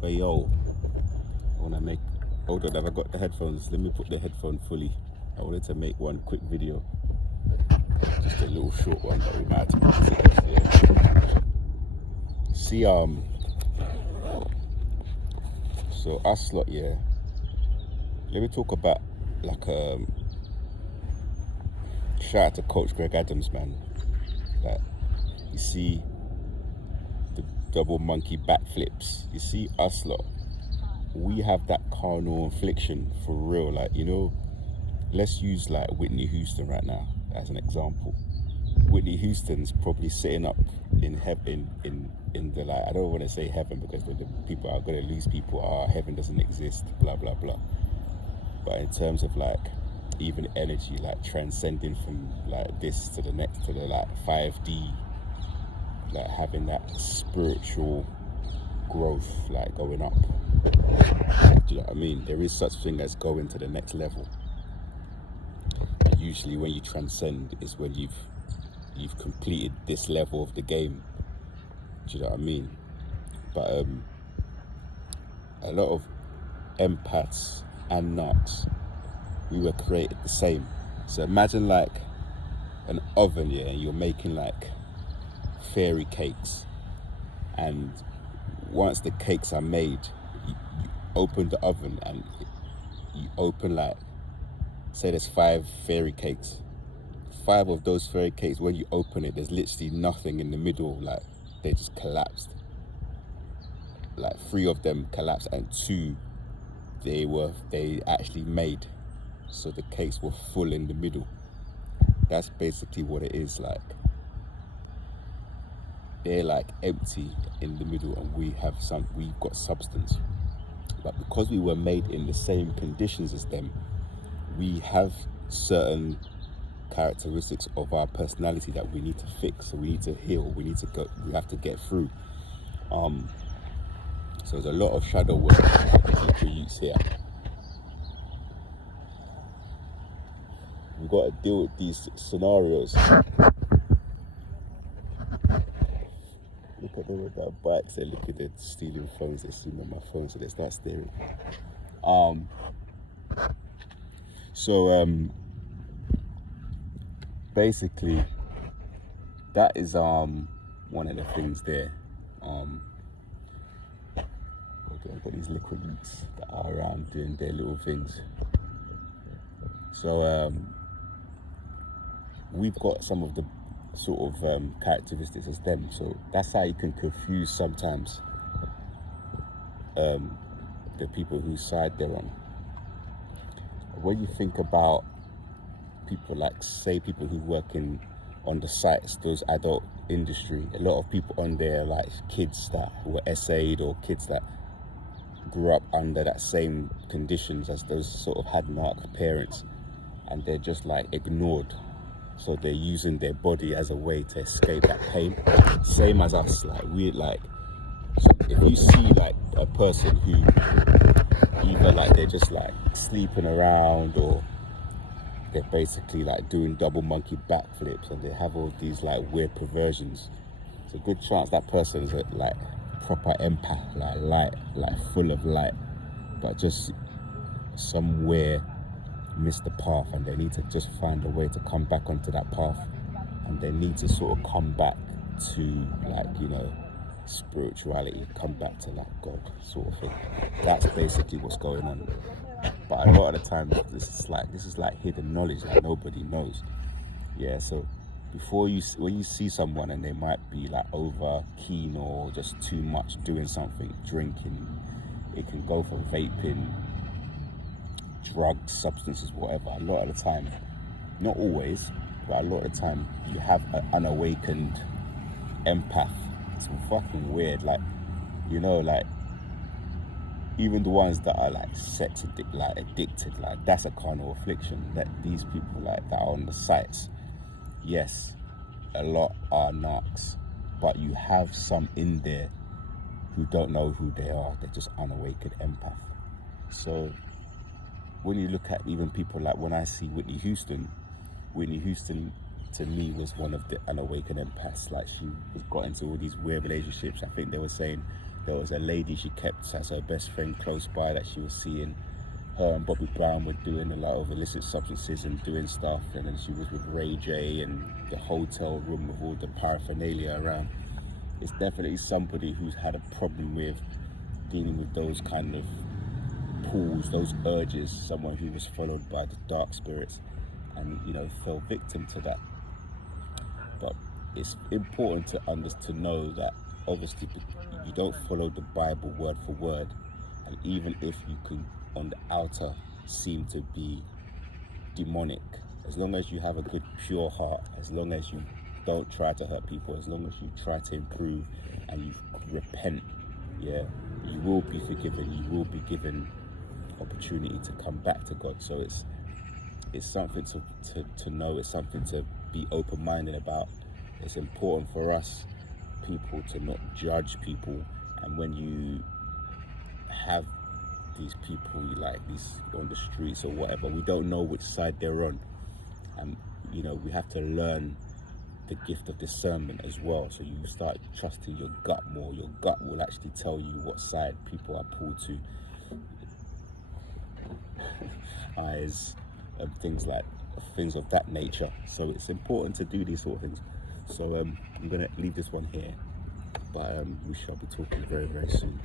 But yo, I wanna make, hold on, have I got the headphones? Let me put the headphone fully. I wanted to make one quick video. Just a little short one that we might have to make this. See, so us lot, yeah. Let me talk about like shout out to Coach Greg Adams, man. Like, you see the double monkey backflips. You see us lot. We have that carnal infliction for real. Like, you know, let's use like Whitney Houston right now as an example. Whitney Houston's probably sitting up in heaven, in the, like, I don't want to say heaven because the people are going to lose people, heaven doesn't exist, blah blah blah. But in terms of like even energy, like transcending from like this to the next, to the like 5D, like having that spiritual growth, like going up. Do you know what I mean? There is such thing as going to the next level. Usually when you transcend is when you've completed this level of the game. Do you know what I mean? But a lot of empaths and narcs, we were created the same. So imagine like an oven, yeah, and you're making like fairy cakes, and once the cakes are made, you open the oven and you open, like, say there's 5 fairy cakes. 5 of those fairy cakes, when you open it, there's literally nothing in the middle, like they just collapsed. Like 3 of them collapsed and 2 they actually made, so the cakes were full in the middle. That's basically what it is. Like, they're like empty in the middle, and we've got substance. But because we were made in the same conditions as them, we have certain characteristics of our personality that we need to fix. So we need to heal, we have to get through. So there's a lot of shadow work for youths here. We've got to deal with these scenarios. Look at them with their bikes, they look at the stealing phones, they see me on my phone, so they start staring. Basically, that is one of the things there. Okay, I've got these liquid youths that are around doing their little things. So we've got some of the sort of characteristics as them. So that's how you can confuse sometimes the people whose side they're on. When you think about people like, say, people who work on the sites, those adult industry, a lot of people on there, like kids that were essayed, or kids that grew up under that same conditions as those sort of had narc parents, and they're just like ignored. So they're using their body as a way to escape that pain. Same as us, like we like. So if you see like a person who either like they're just like sleeping around, or they're basically like doing double monkey backflips, and they have all these like weird perversions, it's a good chance that person is like proper empath, like light, like full of light, but just somewhere missed the path, and they need to just find a way to come back onto that path, and they need to sort of come back to, like, you know, spirituality, come back to like God sort of thing. That's basically what's going on. But a lot of the time this is like hidden knowledge that nobody knows. Yeah, so when you see someone and they might be like over keen or just too much doing something, drinking, it can go for vaping, drugs, substances, whatever. A lot of the time, not always, but a lot of the time, you have an unawakened empath. It's fucking weird, like, you know, like, even the ones that are like sex addicted, like that's a carnal affliction. That these people like that are on the sites, yes, a lot are narcs, but you have some in there who don't know who they are. They're just unawakened empath. So when you look at even people like, when I see Whitney Houston to me was one of the unawakened empaths. Like, she got into all these weird relationships. I think they were saying there was a lady she kept as her best friend close by that she was seeing. Her and Bobby Brown were doing a lot of illicit substances and doing stuff, and then she was with Ray J and the hotel room with all the paraphernalia around. It's definitely somebody who's had a problem with dealing with those kind of pulls, those urges, someone who was followed by the dark spirits and, you know, fell victim to that. But it's important to know that obviously you don't follow the Bible word for word, and even if you can on the outer seem to be demonic, as long as you have a good pure heart, as long as you don't try to hurt people, as long as you try to improve and you repent, yeah, you will be forgiven, you will be given opportunity to come back to God. So it's something to know, it's something to be open-minded about. It's important for us people to not judge people, and when you have these people like these on the streets or whatever, we don't know which side they're on, and you know, we have to learn the gift of discernment as well. So you start trusting your gut more. Your gut will actually tell you what side people are pulled to. Eyes and things of that nature. So it's important to do these sort of things. So I'm gonna leave this one here, but we shall be talking very, very soon.